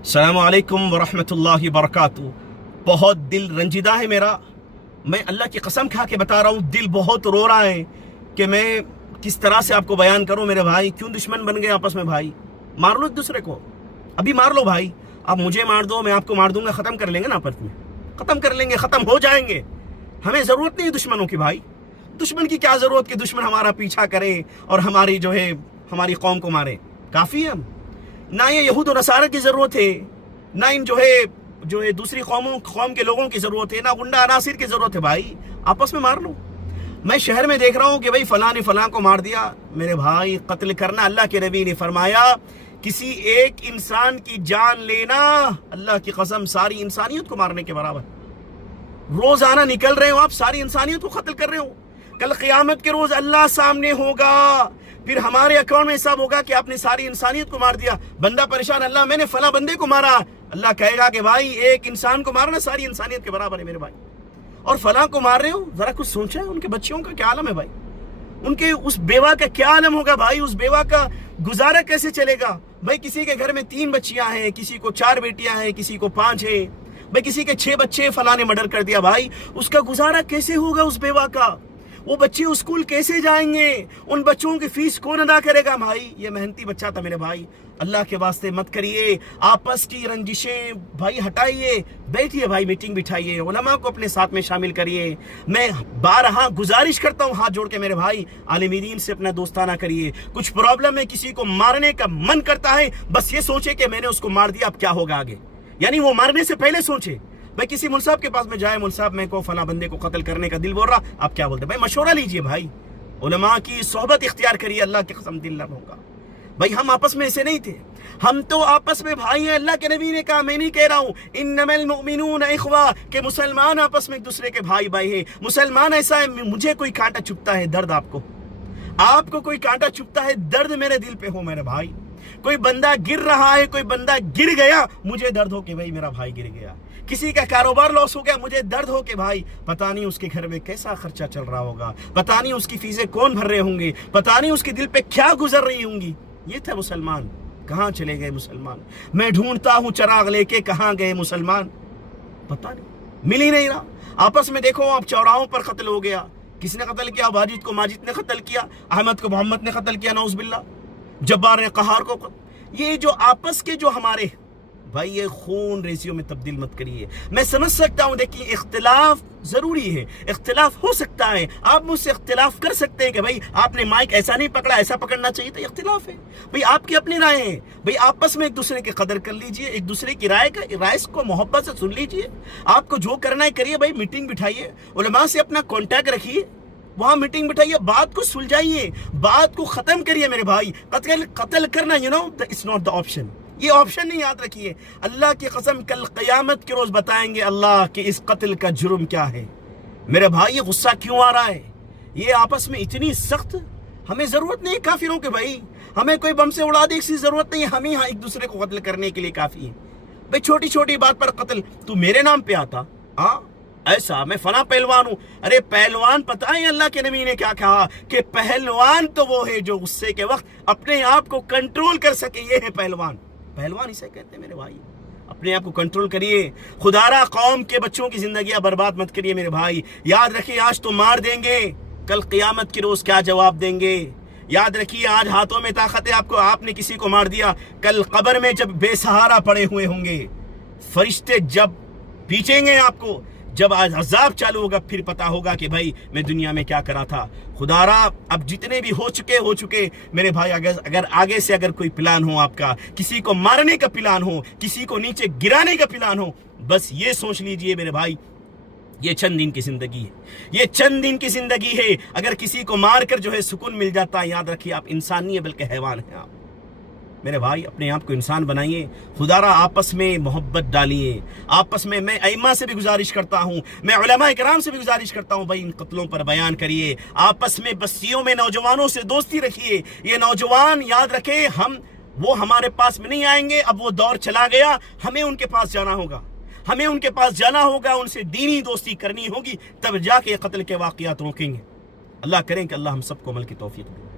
السلام علیکم ورحمۃ اللہ وبرکاتہ۔ بہت دل رنجیدہ ہے میرا، میں اللہ کی قسم کھا کے بتا رہا ہوں، دل بہت رو رہا ہے کہ میں کس طرح سے آپ کو بیان کروں میرے بھائی۔ کیوں دشمن بن گئے آپس میں بھائی؟ مار لو ایک دوسرے کو، ابھی مار لو بھائی، آپ مجھے مار دو، میں آپ کو مار دوں گا، ختم کر لیں گے نا آپس میں، ختم کر لیں گے، ختم ہو جائیں گے۔ ہمیں ضرورت نہیں دشمنوں کی بھائی، دشمن کی کیا ضرورت کہ دشمن ہمارا پیچھا کرے اور ہماری ہماری قوم کو مارے؟ کافی ہے ہم، نہ یہ یہود و نصارہ کی ضرورت ہے، نہ ان دوسری قوم کے لوگوں کی ضرورت ہے، نہ غنڈہ عناصر کی ضرورت ہے بھائی، آپس میں مار لو۔ میں شہر میں دیکھ رہا ہوں کہ بھائی فلاں نے فلاں کو مار دیا، میرے بھائی قتل کرنا، اللہ کے نبی نے فرمایا کسی ایک انسان کی جان لینا اللہ کی قسم ساری انسانیت کو مارنے کے برابر۔ روزانہ نکل رہے ہو آپ، ساری انسانیت کو قتل کر رہے ہو، کل قیامت کے روز اللہ سامنے ہوگا، پھر ہمارے اکاؤنٹ میں حساب ہوگا کہ آپ نے ساری انسانیت کو مار دیا۔ بندہ پریشان، اللہ میں نے فلاں بندے کو مارا، اللہ کہے گا کہ بھائی ایک انسان کو مارنا ساری انسانیت کے برابر ہے میرے بھائی، اور فلاں کو مار رہے ہو۔ ذرا کچھ سوچا ہے ان کے بچوں کا کیا عالم ہے بھائی، ان کے اس بیوہ کا کیا عالم ہوگا بھائی، اس بیوہ کا گزارا کیسے چلے گا بھائی؟ کسی کے گھر میں 3 بچیاں ہیں، کسی کو 4 بیٹیاں ہیں، کسی کو 5 ہیں بھائی، کسی کے 6 بچے فلاں نے مرڈر کر دیا بھائی، اس کا گزارا کیسے ہوگا اس بیوہ کا؟ وہ بچے اسکول کیسے جائیں گے؟ ان بچوں کی فیس کون ادا کرے گا بھائی؟ یہ محنتی بچہ تھا میرے بھائی، اللہ کے واسطے مت کریے، آپس کی رنجشیں بھائی ہٹائیے، بیٹھیے بھائی، میٹنگ بٹھائیے، علماء کو اپنے ساتھ میں شامل کریے۔ میں بارہا گزارش کرتا ہوں ہاتھ جوڑ کے میرے بھائی، عالم دین سے اپنا دوستانہ کریے۔ کچھ پرابلم ہے، کسی کو مارنے کا من کرتا ہے، بس یہ سوچے کہ میں نے اس کو مار دیا، اب کیا ہوگا آگے، یعنی وہ مارنے سے پہلے سوچے۔ بھائی کسی مول صاحب کے پاس میں جائے، مول صاحب میں کو فلاں بندے کو قتل کرنے کا دل بول رہا، آپ کیا بولتے؟ بھائی مشورہ لیجئے بھائی، علماء کی صحبت اختیار کریے، اللہ کی قسم دل نہ ہوگا بھائی۔ ہم آپس میں ایسے نہیں تھے، ہم تو آپس میں بھائی ہیں، اللہ کے نبی نے کہا، میں نہیں کہہ رہا ہوں، انما المؤمنون اخوہ، کہ مسلمان آپس میں ایک دوسرے کے بھائی ہیں۔ مسلمان ایسا ہے، مجھے کوئی کانٹا چبھتا ہے درد، آپ کو کوئی کانٹا چبھتا ہے درد میرے دل پہ ہو میرے بھائی، کوئی بندہ گر رہا ہے، کوئی بندہ گر گیا، مجھے درد ہو کہ بھائی میرا بھائی گر گیا، کسی کا کاروبار لاس ہو گیا، مجھے درد ہو کہ بھائی پتہ نہیں اس کے گھر میں کیسا خرچہ چل رہا ہوگا، پتہ نہیں اس کی فیسیں کون بھر رہے ہوں گے، پتہ نہیں اس کے دل پہ کیا گزر رہی ہوں گی۔ یہ تھا مسلمان، کہاں چلے گئے مسلمان؟ میں ڈھونڈتا ہوں چراغ لے کے، کہاں گئے مسلمان؟ پتہ نہیں، مل ہی نہیں رہا۔ آپس میں دیکھو، آپ چوراہوں پر قتل ہو گیا، کس نے قتل کیا؟ واجد کو ماجد نے قتل کیا، احمد کو محمد نے قتل کیا، نعوذ باللہ، جبار نے قہار کو یہ جو آپس کے جو ہمارے بھائی، یہ خون ریزیوں میں تبدیل مت کریے۔ میں سمجھ سکتا ہوں، دیکھیے اختلاف ضروری ہے، اختلاف ہو سکتا ہے، آپ مجھ سے اختلاف کر سکتے ہیں کہ بھائی آپ نے مائک ایسا نہیں پکڑا، ایسا پکڑنا چاہیے تھا، اختلاف ہے بھائی، آپ کی اپنی رائے ہیں بھائی، آپس میں ایک دوسرے کی قدر کر لیجئے، ایک دوسرے کی رائے کو محبت سے سن لیجئے، آپ کو جو کرنا ہے کریے بھائی، میٹنگ بٹھائیے، علماء سے اپنا کانٹیکٹ رکھیے، وہاں میٹنگ بٹھائیے، بات کو سلجھائیے، بات کو ختم کریے میرے بھائی۔ قتل کرنا it's not the option، یہ آپشن نہیں، یاد رکھیے۔ اللہ کی قسم کل قیامت کے روز بتائیں گے اللہ کہ اس قتل کا جرم کیا ہے۔ میرے بھائی یہ غصہ کیوں آ رہا ہے؟ یہ آپس میں اتنی سخت، ہمیں ضرورت نہیں کافروں کے بھائی، ہمیں کوئی بم سے اڑا دے اس کی ضرورت نہیں، ہم ہی ایک دوسرے کو قتل کرنے کے لیے کافی ہیں بھائی۔ چھوٹی چھوٹی بات پر قتل، تو میرے نام پہ آتا، ہاں ایسا میں فلاں پہلوان ہوں، ارے پہلوان پتہ ہے اللہ کے نبی نے کیا کہا کہ پہلوان تو وہ ہے جو غصے کے وقت اپنے آپ کو کنٹرول کر سکے، یہ ہے پہلوان۔ پہلوان اسے کہتے ہیں میرے بھائی، اپنے آپ کو کنٹرول کریے، خدا را قوم کے بچوں کی زندگیاں برباد مت کریے میرے بھائی۔ یاد رکھیے آج تو مار دیں گے، کل قیامت کے روز کیا جواب دیں گے؟ یاد رکھیے آج ہاتھوں میں طاقت ہے، آپ نے کسی کو مار دیا، کل قبر میں جب بے سہارا پڑے ہوئے ہوں گے، فرشتے جب پیچیں گے آپ کو، جب آج عذاب چالو ہوگا، پھر پتا ہوگا کہ بھائی میں دنیا میں کیا کرا تھا۔ خدا را اب جتنے بھی ہو چکے میرے بھائی، اگر آگے سے اگر کوئی پلان ہو آپ کا، کسی کو مارنے کا پلان ہو، کسی کو نیچے گرانے کا پلان ہو، بس یہ سوچ لیجئے میرے بھائی، یہ چند دن کی زندگی ہے، یہ چند دن کی زندگی ہے۔ اگر کسی کو مار کر سکون مل جاتا ہے، یاد رکھیے آپ انسان نہیں ہے بلکہ حیوان ہیں آپ میرے بھائی۔ اپنے آپ کو انسان بنائیے، خدا را آپس میں محبت ڈالیے، آپس میں ائمہ سے بھی گزارش کرتا ہوں، میں علماء کرام سے بھی گزارش کرتا ہوں بھائی ان قتلوں پر بیان کریے، آپس میں بستیوں میں نوجوانوں سے دوستی رکھیے۔ یہ نوجوان یاد رکھے، وہ ہمارے پاس میں نہیں آئیں گے، اب وہ دور چلا گیا، ہمیں ان کے پاس جانا ہوگا، ان سے دینی دوستی کرنی ہوگی، تب جا کے قتل کے واقعات روکیں گے۔ اللہ کریں کہ اللہ ہم سب کو عمل کی توفیق دے۔